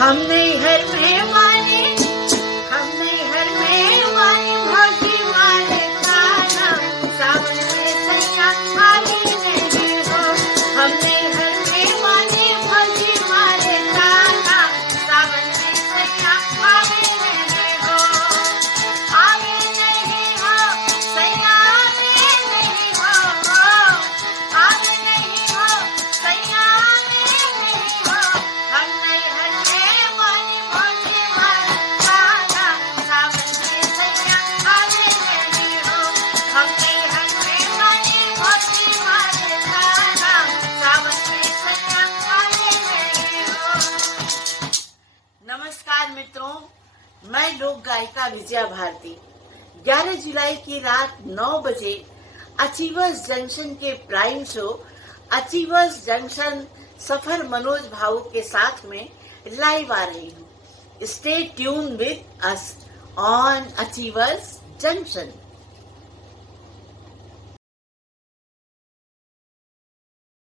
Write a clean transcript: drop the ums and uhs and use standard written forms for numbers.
हम नैहर में माने, हम नैहर में माने भौजी मारे ताना, सावन में सैया आवे नहीं हो। हम नैहर में माने भौजी मारे ताना, सावन में सैया आवे नहीं हो। आवे नहीं हो सैया, आवे नहीं हो, आवे नहीं हो सैया, आवे नहीं हो। हम नैहर में माने भौजी मारे ताना, सावन में सैया आवे नहीं हो। हम नैहर में माने भौजी मारे ताना, सावन में सैया आवे नहीं हो। नमस्कार मित्रों, मैं लोक गायिका विजया भारती 11 जुलाई की रात 9 बजे अचीवर्स जंक्शन के प्राइम शो अचीवर्स जंक्शन सफर मनोज भाऊ के साथ में लाइव आ रही हूँ। Stay tune with us on achievers junction.